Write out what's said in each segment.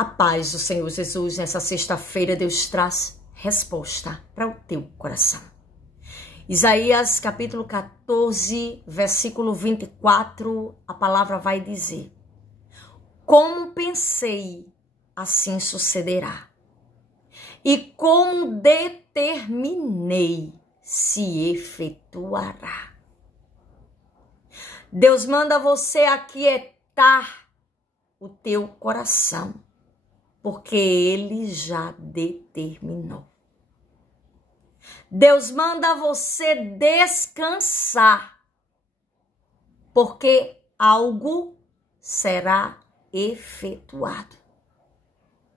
A paz do Senhor Jesus, nessa sexta-feira, Deus traz resposta para o teu coração. Isaías capítulo 14, versículo 24, a palavra vai dizer: como pensei, assim sucederá. E como determinei, se efetuará. Deus manda você aquietar o teu coração, porque Ele já determinou. Deus manda você descansar, porque algo será efetuado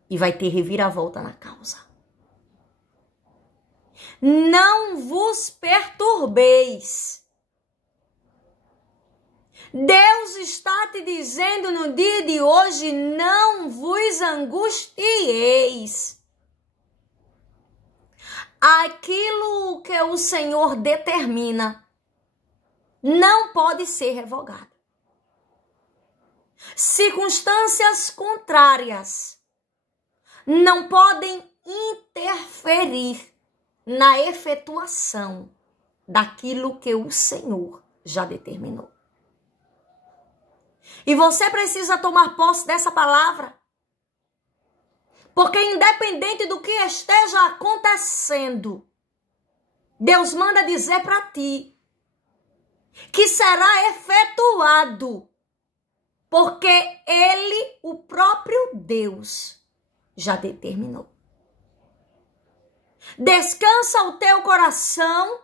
e vai ter reviravolta na causa. Não vos perturbeis. Deus está te dizendo no dia de hoje, não vos angustieis. Aquilo que o Senhor determina não pode ser revogado. Circunstâncias contrárias não podem interferir na efetuação daquilo que o Senhor já determinou. E você precisa tomar posse dessa palavra. Porque independente do que esteja acontecendo, Deus manda dizer para ti que será efetuado. Porque Ele, o próprio Deus, já determinou. Descansa o teu coração.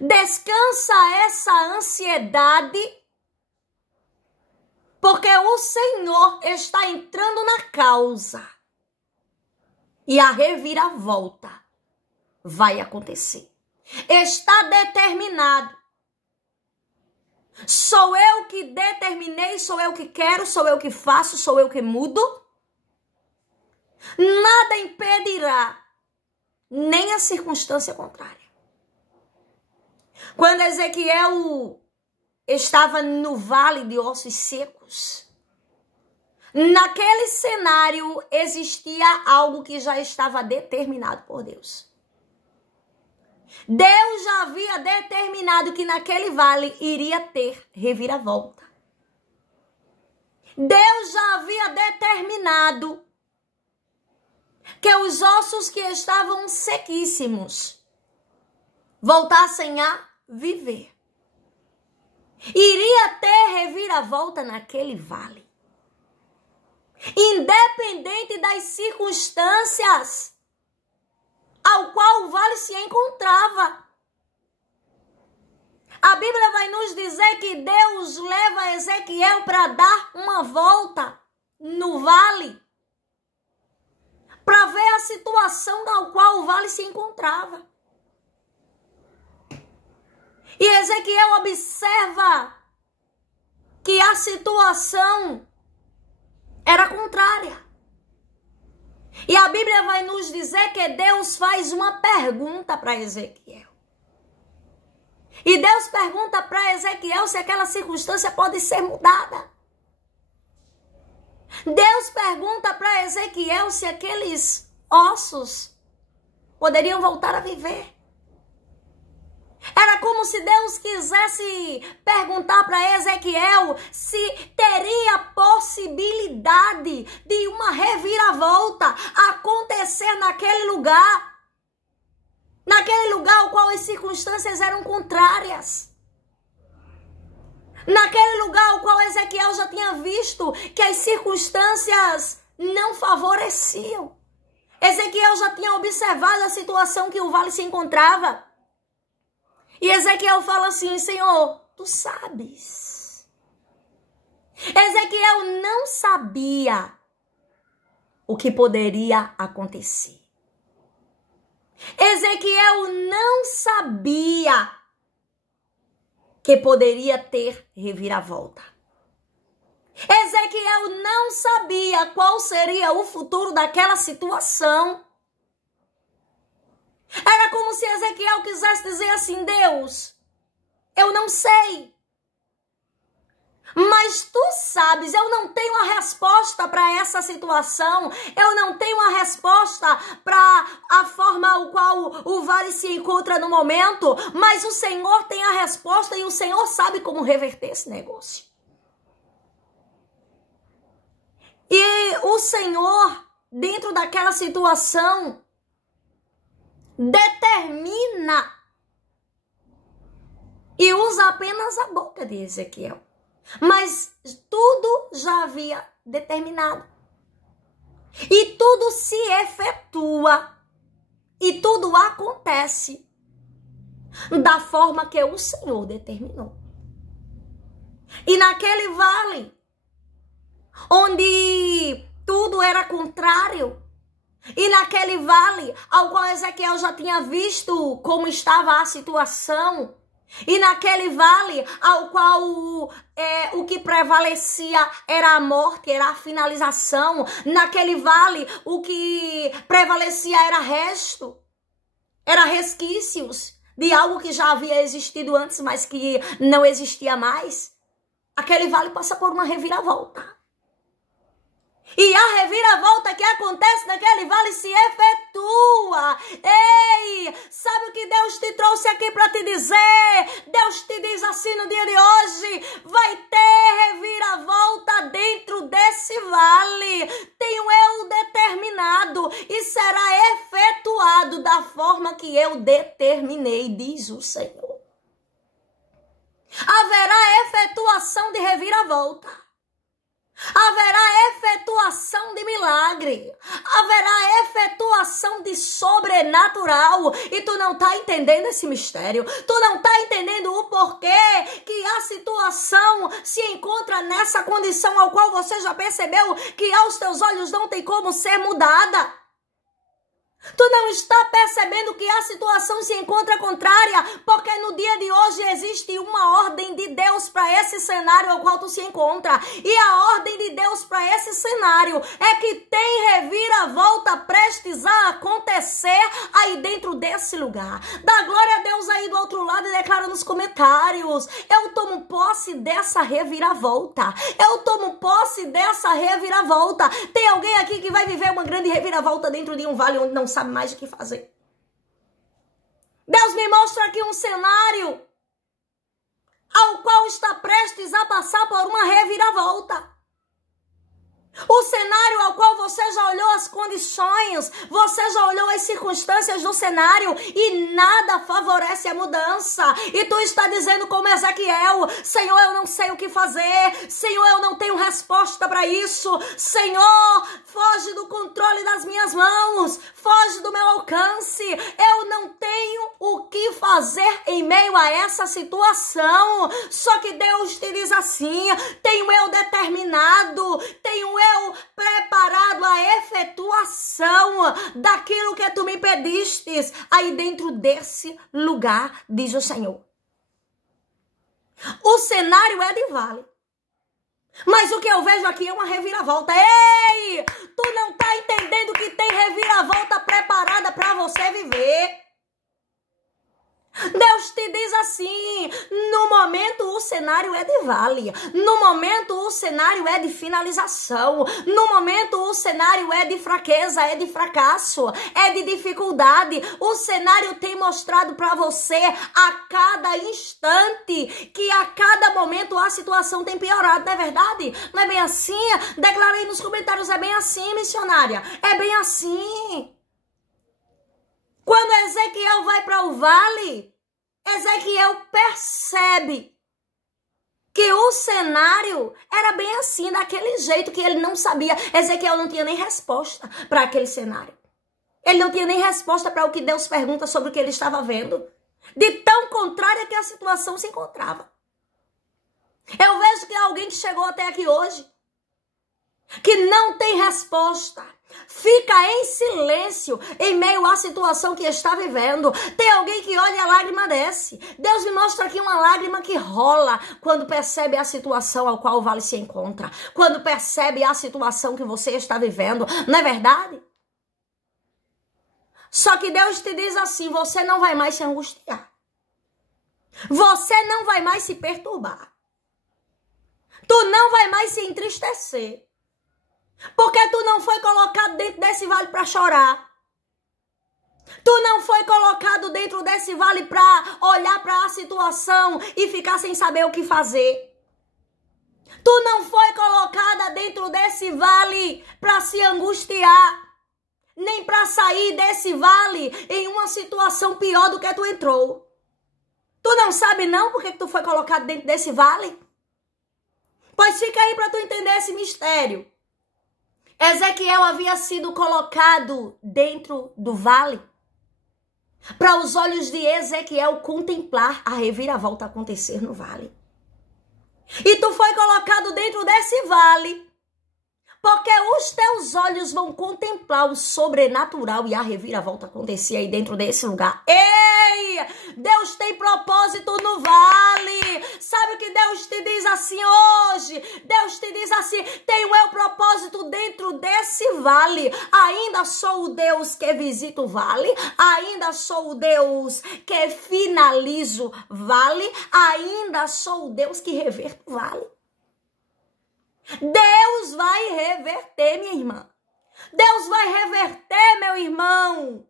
Descansa essa ansiedade. Porque o Senhor está entrando na causa. E a reviravolta vai acontecer. Está determinado. Sou eu que determinei, sou eu que quero, sou eu que faço, sou eu que mudo. Nada impedirá, nem a circunstância contrária. Quando Ezequiel estava no vale de ossos secos, naquele cenário existia algo que já estava determinado por Deus. Deus já havia determinado que naquele vale iria ter reviravolta. Deus já havia determinado que os ossos que estavam sequíssimos voltassem a viver. Iria ter reviravolta naquele vale. Independente das circunstâncias ao qual o vale se encontrava. A Bíblia vai nos dizer que Deus leva Ezequiel para dar uma volta no vale, para ver a situação na qual o vale se encontrava. E Ezequiel observa que a situação era contrária. E a Bíblia vai nos dizer que Deus faz uma pergunta para Ezequiel. E Deus pergunta para Ezequiel se aquela circunstância pode ser mudada. Deus pergunta para Ezequiel se aqueles ossos poderiam voltar a viver. Era como se Deus quisesse perguntar para Ezequiel se teria possibilidade de uma reviravolta acontecer naquele lugar. Naquele lugar ao qual as circunstâncias eram contrárias. Naquele lugar ao qual Ezequiel já tinha visto que as circunstâncias não favoreciam. Ezequiel já tinha observado a situação que o vale se encontrava. E Ezequiel fala assim: Senhor, tu sabes. Ezequiel não sabia o que poderia acontecer. Ezequiel não sabia que poderia ter reviravolta. Ezequiel não sabia qual seria o futuro daquela situação. Era como se Ezequiel quisesse dizer assim: Deus, eu não sei. Mas tu sabes, eu não tenho a resposta resposta para essa situação. Eu não tenho a resposta para a forma ao qual o vale se encontra no momento, mas o Senhor tem a resposta e o Senhor sabe como reverter esse negócio. E o Senhor, dentro daquela situação, determina e usa apenas a boca de Ezequiel. Mas tudo já havia determinado. E tudo se efetua. E tudo acontece da forma que o Senhor determinou. E naquele vale, onde tudo era contrário, e naquele vale ao qual Ezequiel já tinha visto como estava a situação, e naquele vale ao qual o que prevalecia era a morte, era a finalização. Naquele vale o que prevalecia era era resquícios de algo que já havia existido antes, mas que não existia mais. Aquele vale passa por uma reviravolta. E a reviravolta que acontece naquele vale se efetua. Ei, sabe o que Deus te trouxe aqui para te dizer? Deus te diz assim no dia de hoje: vai ter reviravolta dentro desse vale. Tenho eu determinado e será efetuado da forma que eu determinei, diz o Senhor. Haverá efetuação de reviravolta. Haverá efetuação de milagre, haverá efetuação de sobrenatural, e tu não tá entendendo esse mistério, tu não tá entendendo o porquê que a situação se encontra nessa condição ao qual você já percebeu que aos teus olhos não tem como ser mudada. Tu não está percebendo que a situação se encontra contrária, porque no dia de hoje existe uma ordem de Deus para esse cenário ao qual tu se encontra. E a ordem de Deus para esse cenário é que tem reviravolta prestes a acontecer aí dentro desse lugar. Dá glória a Deus aí do outro lado e declara nos comentários: eu tomo posse dessa reviravolta. Eu tomo posse dessa reviravolta. Tem alguém aqui que vai viver uma grande reviravolta dentro de um vale onde não sabe mais o que fazer? Deus me mostra aqui um cenário ao qual está prestes a passar por uma reviravolta. O cenário ao qual você já olhou as condições, você já olhou as circunstâncias do cenário e nada favorece a mudança. E tu está dizendo como Ezequiel: Senhor, eu não sei o que fazer. Senhor, eu não tenho resposta para isso. Senhor, foge do controle das minhas mãos. Foge do meu alcance. Eu não tenho o que fazer em meio a essa situação. Só que Deus te diz assim: tenho eu determinado, tenho eu preparado a efetuação daquilo que tu me pedistes aí dentro desse lugar, diz o Senhor. O cenário é de vale, mas o que eu vejo aqui é uma reviravolta. Ei, tu não tá entendendo que tem reviravolta preparada para você viver. Deus te diz assim: no momento o cenário é de vale, no momento o cenário é de finalização, no momento o cenário é de fraqueza, é de fracasso, é de dificuldade. O cenário tem mostrado para você a cada instante que a cada momento a situação tem piorado, não é verdade? Não é bem assim? Declara aí nos comentários: é bem assim, missionária, é bem assim. Quando Ezequiel vai para o vale, Ezequiel percebe que o cenário era bem assim, daquele jeito que ele não sabia. Ezequiel não tinha nem resposta para aquele cenário. Ele não tinha nem resposta para o que Deus pergunta sobre o que ele estava vendo. De tão contrária que a situação se encontrava. Eu vejo que alguém que chegou até aqui hoje, que não tem resposta, fica em silêncio em meio à situação que está vivendo. Tem alguém que olha e a lágrima desce. Deus me mostra aqui uma lágrima que rola quando percebe a situação ao qual o vale se encontra, quando percebe a situação que você está vivendo, não é verdade? Só que Deus te diz assim: você não vai mais se angustiar, você não vai mais se perturbar, tu não vai mais se entristecer. Porque tu não foi colocado dentro desse vale para chorar. Tu não foi colocado dentro desse vale para olhar para a situação e ficar sem saber o que fazer. Tu não foi colocada dentro desse vale para se angustiar, nem para sair desse vale em uma situação pior do que tu entrou. Tu não sabe não porque tu foi colocado dentro desse vale? Pois fica aí para tu entender esse mistério. Ezequiel havia sido colocado dentro do vale para os olhos de Ezequiel contemplar a reviravolta acontecer no vale. E tu foi colocado dentro desse vale porque os teus olhos vão contemplar o sobrenatural e a reviravolta acontecer aí dentro desse lugar. Ei! Deus tem propósito no vale. Sabe o que Deus te diz assim hoje? Deus te diz assim: tenho eu propósito dentro desse vale. Ainda sou o Deus que visita o vale. Ainda sou o Deus que finalizo o vale. Ainda sou o Deus que reverto o vale. Deus vai reverter, minha irmã. Deus vai reverter, meu irmão.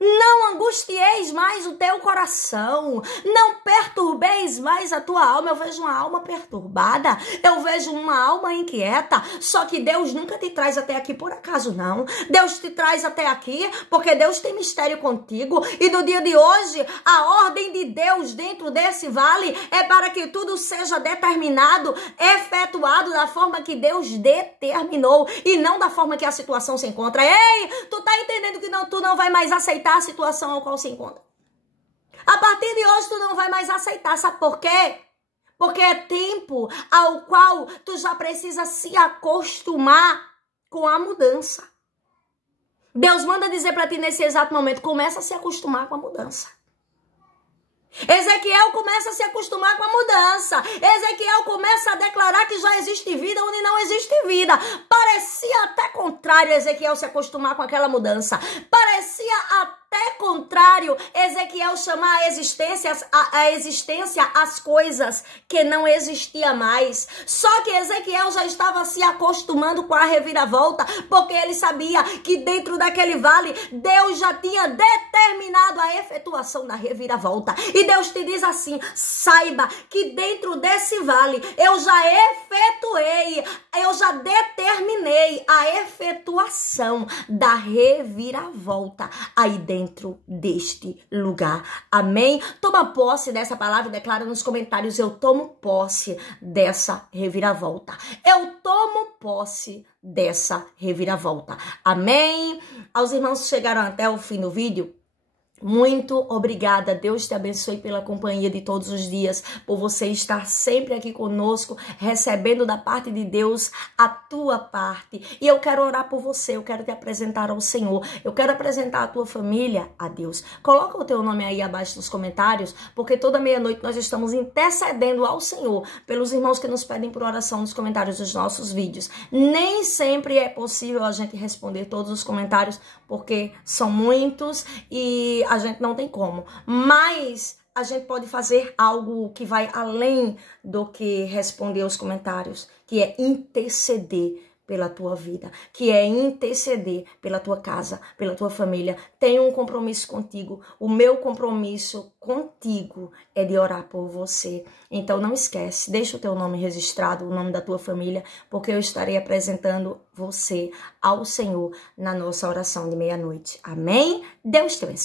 Não angustieis mais o teu coração. Não perturbeis mais a tua alma. Eu vejo uma alma perturbada. Eu vejo uma alma inquieta. Só que Deus nunca te traz até aqui por acaso, não. Deus te traz até aqui porque Deus tem mistério contigo. E no dia de hoje, a ordem de Deus dentro desse vale é para que tudo seja determinado, efetuado da forma que Deus determinou e não da forma que a situação se encontra. Ei, tu tá entendendo que tu não vai mais aceitar a situação ao qual se encontra? A partir de hoje tu não vai mais aceitar, sabe por quê? Porque é tempo ao qual tu já precisa se acostumar com a mudança. Deus manda dizer para ti nesse exato momento: começa a se acostumar com a mudança. Ezequiel começa a se acostumar com a mudança. Ezequiel começa a declarar que já existe vida onde não existe vida. Parecia até contrário Ezequiel se acostumar com aquela mudança. Parecia até contrário Ezequiel chamar a existência as coisas que não existia mais. Só que Ezequiel já estava se acostumando com a reviravolta, porque ele sabia que dentro daquele vale Deus já tinha determinado a efetuação da reviravolta. E Deus te diz assim: saiba que dentro desse vale eu já efetuei, eu já determinei a efetuação da reviravolta aí dentro deste lugar. Amém? Toma posse dessa palavra e declara nos comentários: eu tomo posse dessa reviravolta. Eu tomo posse dessa reviravolta. Amém? Aos irmãos que chegaram até o fim do vídeo, muito obrigada. Deus te abençoe pela companhia de todos os dias, por você estar sempre aqui conosco, recebendo da parte de Deus a tua parte. E eu quero orar por você, eu quero te apresentar ao Senhor, eu quero apresentar a tua família a Deus. Coloca o teu nome aí abaixo nos comentários, porque toda meia-noite nós estamos intercedendo ao Senhor pelos irmãos que nos pedem por oração nos comentários dos nossos vídeos. Nem sempre é possível a gente responder todos os comentários, porque são muitos e a gente não tem como, mas a gente pode fazer algo que vai além do que responder os comentários, que é interceder pela tua vida, que é interceder pela tua casa, pela tua família. Tenho um compromisso contigo. O meu compromisso contigo é de orar por você. Então não esquece, deixa o teu nome registrado, o nome da tua família, porque eu estarei apresentando você ao Senhor na nossa oração de meia-noite. Amém? Deus te abençoe.